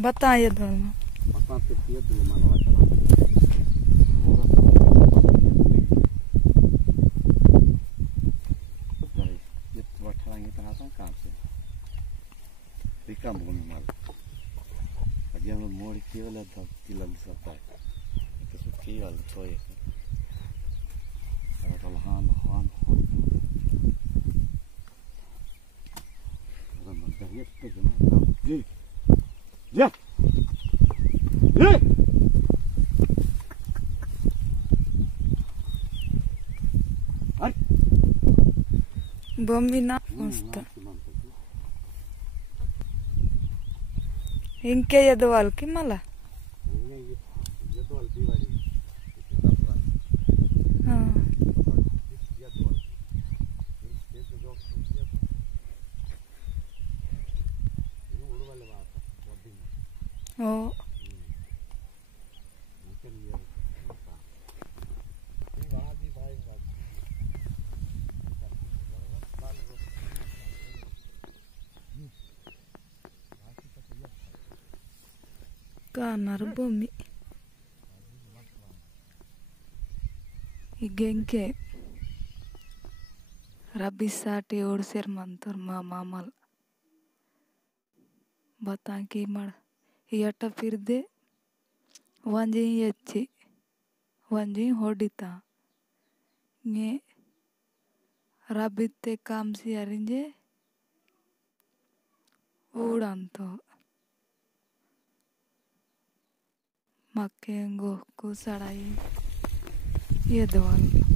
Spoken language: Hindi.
बता ये दोनों बता तो ये दिल मालवा करा ये बैठाएंगे तो आता काम से रिका मुंह माल अभी हम मोड़ के वाला था किलन सकता है तो सब की वाला तो ये और हान हान और मगर ये तो जना जी जी जी बम्मी ना मस्त इंके यदवाल की मला ओ कानार बम्मी इगेंके रबिसाटे और सेर मंतर मामल बता की मड़ यट फिर दे वंजी यच्ची वंजी होडिता ने रबिते काम सी अरिंजे ऊड़ंतो मक्केंगो को सड़ाई ये दोल